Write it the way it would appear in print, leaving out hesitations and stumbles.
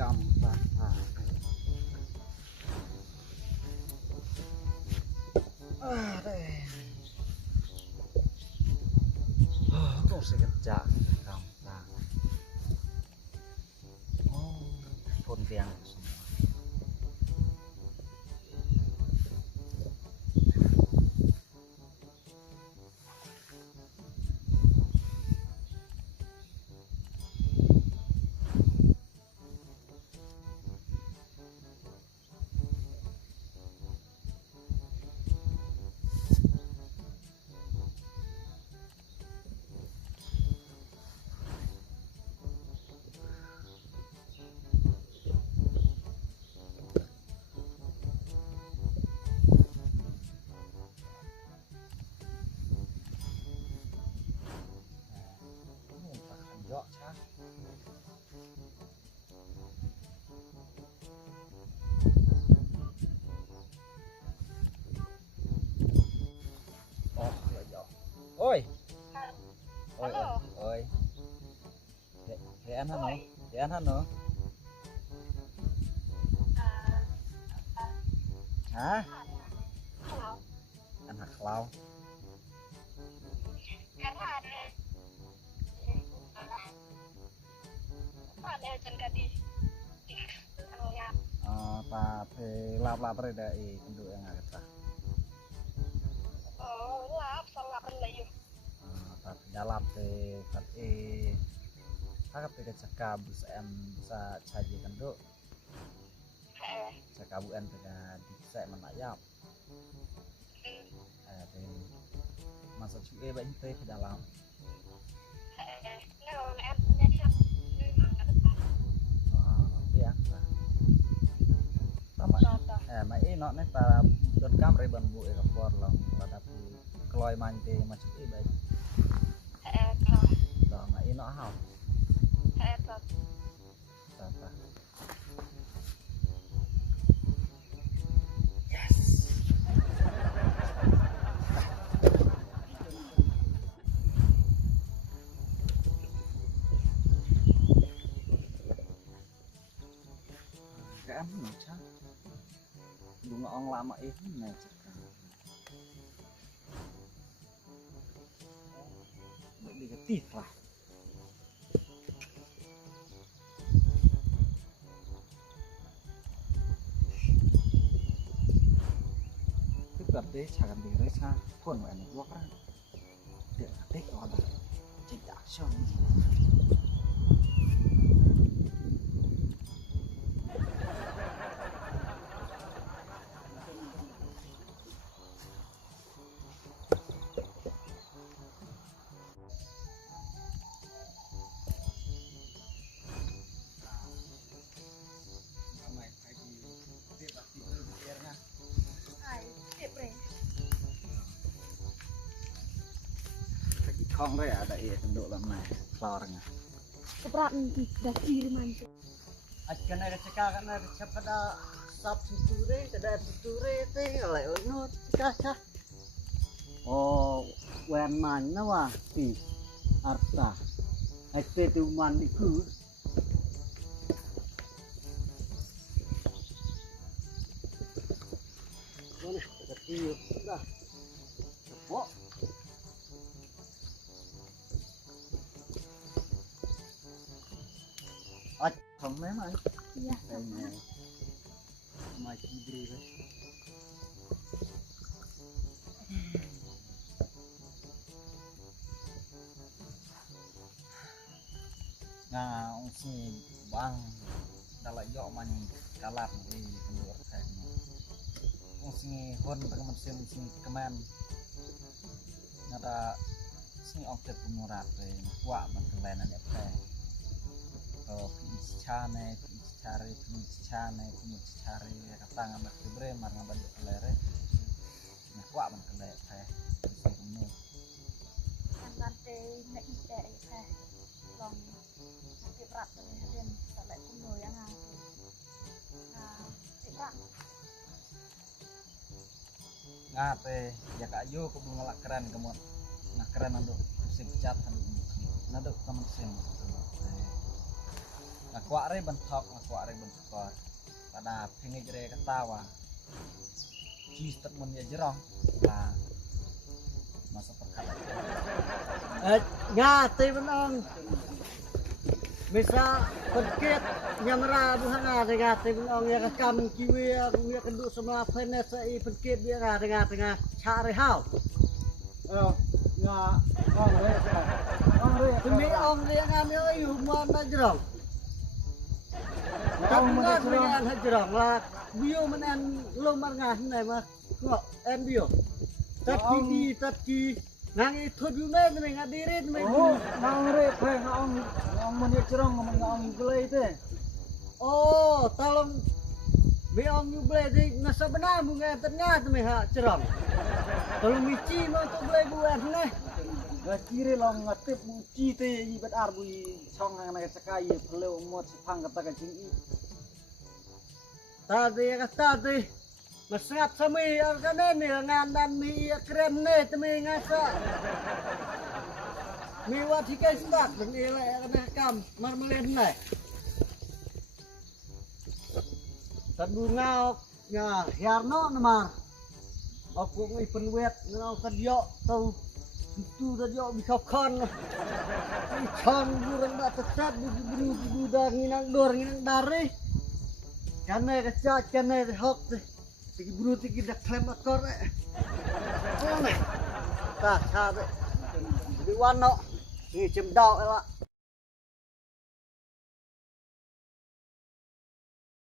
gampang. Deh. Kok sekejap gampang. Oh, pun tiang semua. Dok, Cak. Oh, ya. Oi. Oi, oi. Thế ăn hả? Thế ăn hả nó? Hả? Ăn hạt lau. Ta thì lap rồi đấy, penduk yang agak tak. Oh, lap, sangat lagi. Ta dalam thì kat ta kat ke cakap bisa caji penduk. Cakap bukan tidak bisa menayap. Thì masuk cuy baik teh ke dalam. Mai nó này ta đợt cam rồi bận bụi gặp bọt lòng và đập còi mạnh thì mà chút ít đấy đó mai nó hỏng yes cái ăn nó chắc đúng là ông lama itu này bị cái tít lah cái vật đấy chả cần gì đấy xa thuần vậy này quốc ra để tích còn là chỉ đã cho không đấy ada penduk lama flornya Keberat nanti dah kiri mantu. Akan ada cekak kan ada cepat ada sab suture ada suture teh oleh unut cekak oh wen man na wa si arta ate tu man iku mana ketiup dah oh không mấy mà Iya. mai kibri đấy nah si bang dalam jok man kalat di penduduk saya si hon teman si kemen ada si objek pemurat kuat mengelainan ya cari kata ngamat kebre marga banyak kelere nah kuat man kelere teh ini Nanti nak ide teh long nanti berat dan sampai kuno yang aku. Nah, berat. ngate ya kayu ke bunga keren kemot nah keren aduk musim cat aduk naduk temen sim aku are bentok aku are bentok pada pengen jere ketawa ci statement ya jerong lah masa perkara ngati benong bisa perkit nyamra buhana ngati benong ya kam kiwi ya keduk semua penes i perkit dia ngati cari hau demi ong dia ngambil ayu mana jerong tapi nggak dengan jerong lah bio menen lo marngah này mà ngọ em bio tất ki nang itu dulu nih ngadirin oh nang re pe ngong men jerong ngong gulai teh oh tolong beong gulai di nasa benar bunga ternyata nih ha jerong tolong mici mau tuh gulai buat nih kiri long ngatip muci teh ibat arbui chong nang naga cakai perlu mot sepang kata kacing i tadi masyarakat sami kan ini ngandan mi keren nih temi ngasa mi wati kai stat benile kana kam marmelen nih tadungau nya yarno nama aku ngi penwet ngau kadyo tau itu kadyo bisa kon ikan burung dak tetap buru nginang dor nginang dari karena kecat karena hok tigi buru tigi dak klem akor oh nih tah tah di wano ni cem dau elak